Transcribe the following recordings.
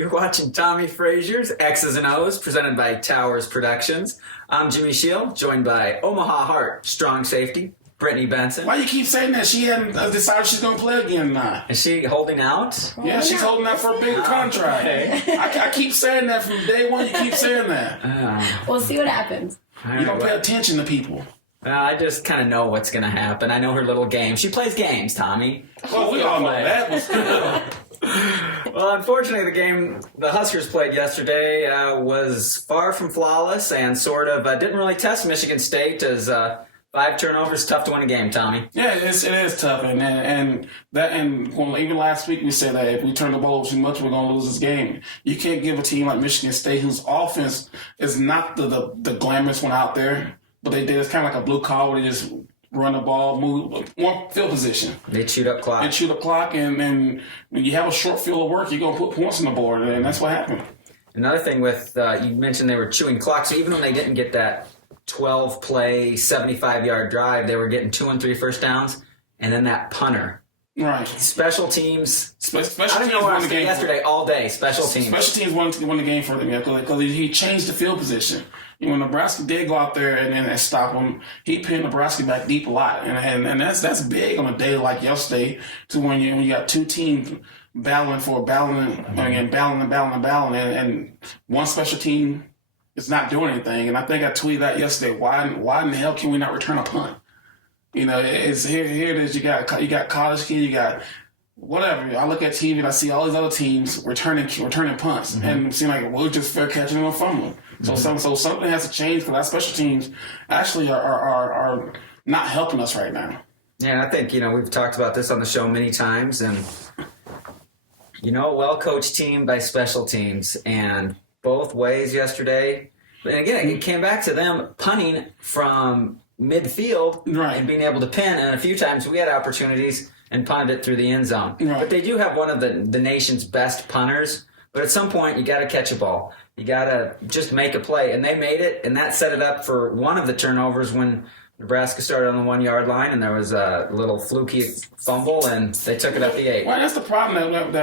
You're watching Tommie Frazier's X's and Os, presented by Towers Productions. I'm Jimmy Shield, joined by Omaha Heart strong safety, Brittany Benson. Why you keep saying that? She hadn't decided she's going to play again now. Is she holding out? Yeah, she's holding out for a big contract. Okay. I keep saying that from day one. You keep saying that. We'll see what happens. You don't pay attention to people. I just kind of know what's going to happen. I know her little game. She plays games, Tommy. Well, we all know that. Well, unfortunately, the game the Huskers played yesterday was far from flawless and sort of didn't really test Michigan State as 5 turnovers, tough to win a game, Tommy. Yeah, it is tough, and even last week we said that if we turn the ball over too much, we're going to lose this game. You can't give a team like Michigan State, whose offense is not the glamorous one out there, but it's kind of like a blue collar where they just run the ball, move, one field position. They chewed up clock. And when you have a short field of work, you're going to put points on the board, and that's what happened. Another thing with, you mentioned they were chewing clock, so even when they didn't get that 12-play, 75-yard drive, they were getting 2 and 3 first downs, and then that punter. Right. Special teams. Special I don't teams know what I won was the saying game yesterday all day. Special teams. Special teams won the game for them because he changed the field position. When Nebraska did go out there and stop him, he pinned Nebraska back deep a lot, and that's big on a day like yesterday to when you got two teams battling, and one special team is not doing anything. And I think I tweeted that yesterday. Why in the hell can we not return a punt? You know, it's here it is. You got college kids, you got whatever. I look at TV and I see all these other teams returning punts, and it seems like we're just fair catching them and fumbling. So something has to change because our special teams actually are not helping us right now. Yeah, I think, we've talked about this on the show many times, and, a well-coached team by special teams, and both ways yesterday. And again, it came back to them punting from midfield and being able to pin, and a few times we had opportunities and punted it through the end zone. Right. But they do have one of the nation's best punters, but at some point you got to catch a ball. You got to just make a play, and they made it, and that set it up for one of the turnovers when Nebraska started on the 1-yard line, and there was a little fluky fumble, and they took it up the 8. Well, that's the problem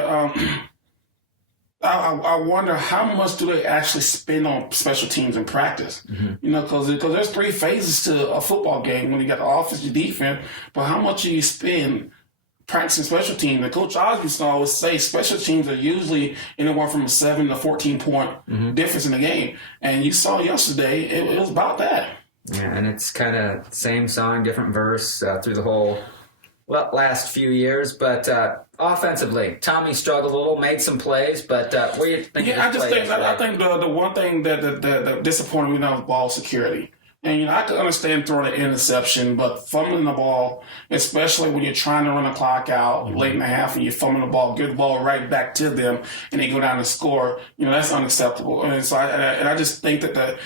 I wonder how much do they actually spend on special teams in practice? Because there's 3 phases to a football game when you got the offense, your defense, but how much do you spend practicing special teams? And Coach Osby always say special teams are usually anywhere from a 7 to 14 point difference in the game. And you saw yesterday, it was about that. Yeah, and it's kind of same song, different verse through the whole last few years. But offensively, Tommy struggled a little, made some plays. But what do you think? Yeah, I think the one thing that disappointed me now was ball security. And I could understand throwing an interception, but fumbling the ball, especially when you're trying to run the clock out late in the half and you're fumbling the ball, give the ball right back to them, and they go down and score. That's unacceptable. And so I just think that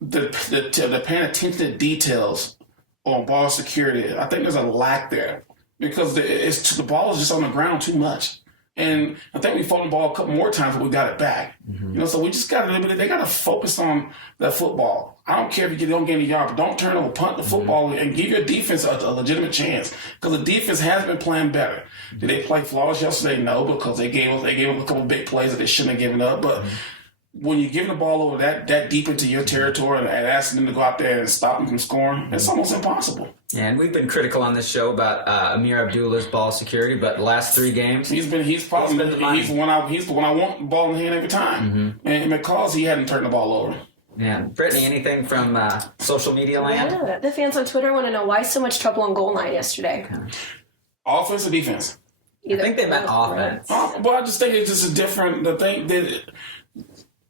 the paying attention to details on ball security, I think there's a lack there because the ball is just on the ground too much. And I think we fumbled the ball a couple more times, but we got it back. So we just got to they got to focus on that football. I don't care if you don't get any yard, but don't turn over, punt the football, and give your defense a legitimate chance. Because the defense has been playing better. Did they play flawless yesterday? No, because they gave up a couple big plays that they shouldn't have given up. But when you're giving the ball over that deep into your territory and asking them to go out there and stop them from scoring, it's almost impossible. Yeah, and we've been critical on this show about Amir Abdullah's ball security, but the last 3 games, he's the one I want the ball in the hand every time. And because he hadn't turned the ball over. Yeah, Brittany, anything from social media land? Yeah, the fans on Twitter want to know why so much trouble on goal line yesterday. Offense or defense? I think they meant offense. Well, I just think it's just a different. The thing that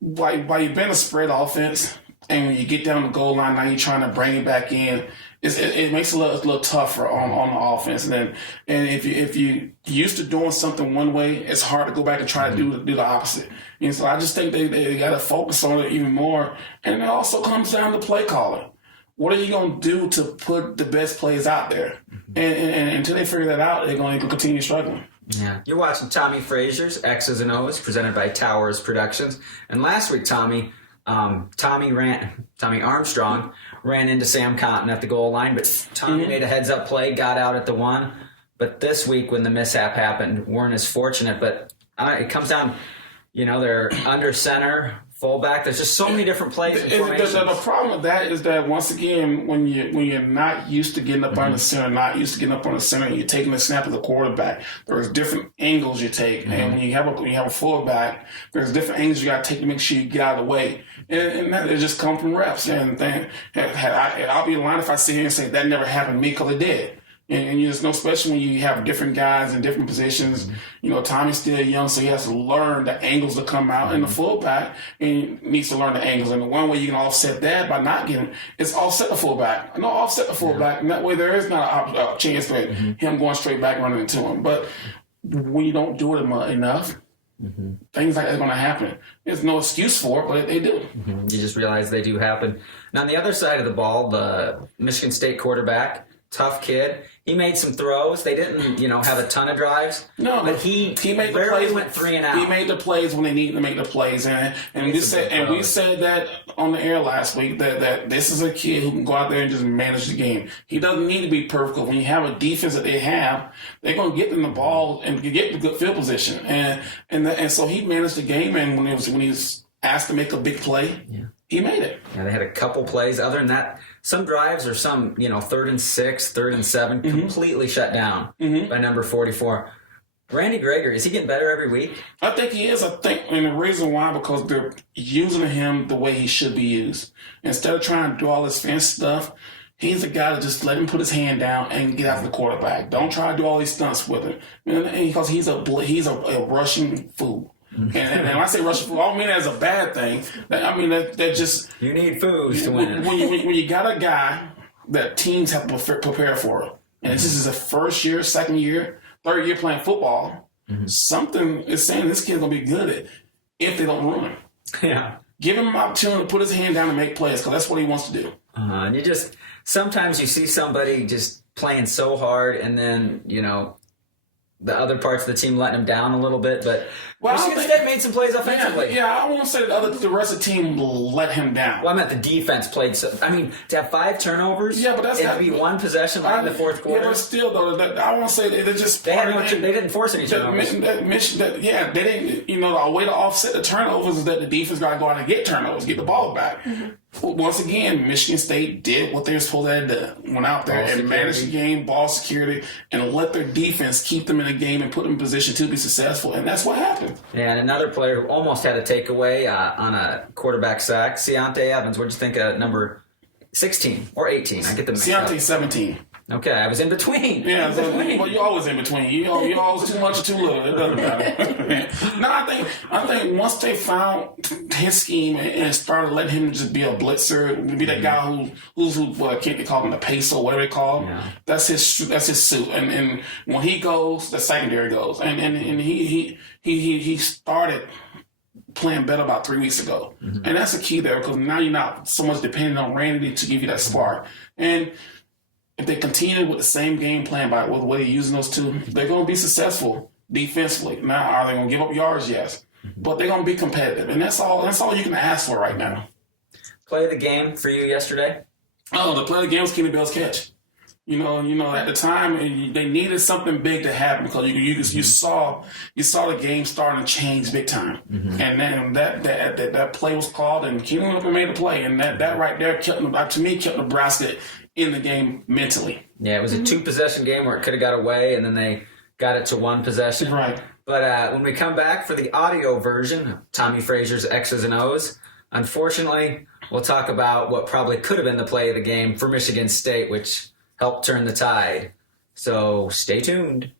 by you being a spread offense, and when you get down the goal line, now you're trying to bring it back in. It makes it a little tougher on the offense, and if you used to doing something one way, it's hard to go back and try to do the opposite. And so I just think they got to focus on it even more. And it also comes down to play calling. What are you going to do to put the best plays out there? And until they figure that out, they're going to continue struggling. Yeah, you're watching Tommie Frazier's X's and Os, presented by Towers Productions. And last week, Tommy Armstrong ran into Sam Cotton at the goal line, but Tommy made a heads-up play, got out at the 1. But this week, when the mishap happened, weren't as fortunate. But it comes down they're under center, fullback. There's just so many different plays and formations. The problem with that is that, once again, when you're not used to getting up on the center, not used to getting up on the center, and you're taking the snap of the quarterback, there's different angles you take. And when you have a fullback, there's different angles you got to take to make sure you get out of the way. And that it just comes from reps. And I'll be lying if I sit here and say that never happened to me, because it did. And you just know, especially when you have different guys in different positions. Tommie's still young, so he has to learn the angles to come out. And the fullback needs to learn the angles. And the one way you can offset that by not getting is offset the fullback. No, offset the fullback. And that way there is not a chance for him going straight back running into him. But when you don't do it enough, things like that are going to happen. There's no excuse for it, but they do. You just realize they do happen. Now, on the other side of the ball, the Michigan State quarterback, tough kid. He made some throws. They didn't, have a ton of drives. No, but he made the plays. Went 3 and out. He made the plays when they needed to make the plays, and we said that on the air last week that this is a kid who can go out there and just manage the game. He doesn't need to be perfect. When you have a defense that they have, they're going to get them the ball and get the good field position, and so he managed the game. And when he was asked to make a big play, he made it. Yeah, they had a couple plays. Other than that, some drives or some, 3rd and 6, 3rd and 7, completely shut down by number 44. Randy Gregory, is he getting better every week? I think he is. And the reason why, because they're using him the way he should be used. Instead of trying to do all this fancy stuff, he's a guy that just let him put his hand down and get after the quarterback. Don't try to do all these stunts with him, because he's a rushing fool. And when I say rushing fool, I don't mean that as a bad thing. I mean that just, you need fools to win. When you got a guy that teams have to prepare for, and this is his first year, second year, third year playing football, something is saying this kid's gonna be good at it if they don't ruin him. Yeah, give him an opportunity to put his hand down and make plays, because that's what he wants to do. And sometimes you see somebody just playing so hard, and then the other parts of the team letting him down a little bit, but Michigan State made some plays offensively. Yeah, I won't say the rest of the team let him down. Well, I meant the defense played so. I mean, to have 5 turnovers, but that's to be one possession in the fourth quarter. Yeah, but still, though, I won't say they're just. They didn't force any turnovers. They didn't. A way to offset the turnovers is that the defense got to go out and get turnovers, get the ball back. Once again, Michigan State did what they were supposed to have done. Went out there and managed the game, ball security, and let their defense keep them in the game and put them in position to be successful. And that's what happened. And another player who almost had a takeaway on a quarterback sack, Seontae Evans. What'd you think of number 16 or 18? I get the mix up. Seontae 17. Okay, I was in between. Yeah, well, you're always in between. You're always too much or too little. It doesn't matter. No, I think once they found his scheme and started letting him just be a blitzer, be that guy who's what can't they call him, the pacer, whatever they call him. Yeah. That's his suit. And when he goes, the secondary goes. And he started playing better about 3 weeks ago. And that's the key there, because now you're not so much dependent on Randy to give you that spark. And if they continue with the same game plan with the way they're using those two, they're going to be successful defensively. Now, are they going to give up yards? Yes. But they're going to be competitive. And that's all you can ask for right now. Play of the game for you yesterday? Oh, the play of the game was Kenny Bell's catch. At the time, they needed something big to happen, because you saw the game starting to change big time. And then that play was called, and Kenny went up and made the play. And that right there kept Nebraska in the game mentally. Yeah, it was a 2-possession game where it could have got away, and then they got it to 1 possession. Right. But when we come back for the audio version of Tommie Frazier's X's and O's, unfortunately, we'll talk about what probably could have been the play of the game for Michigan State, which helped turn the tide. So stay tuned.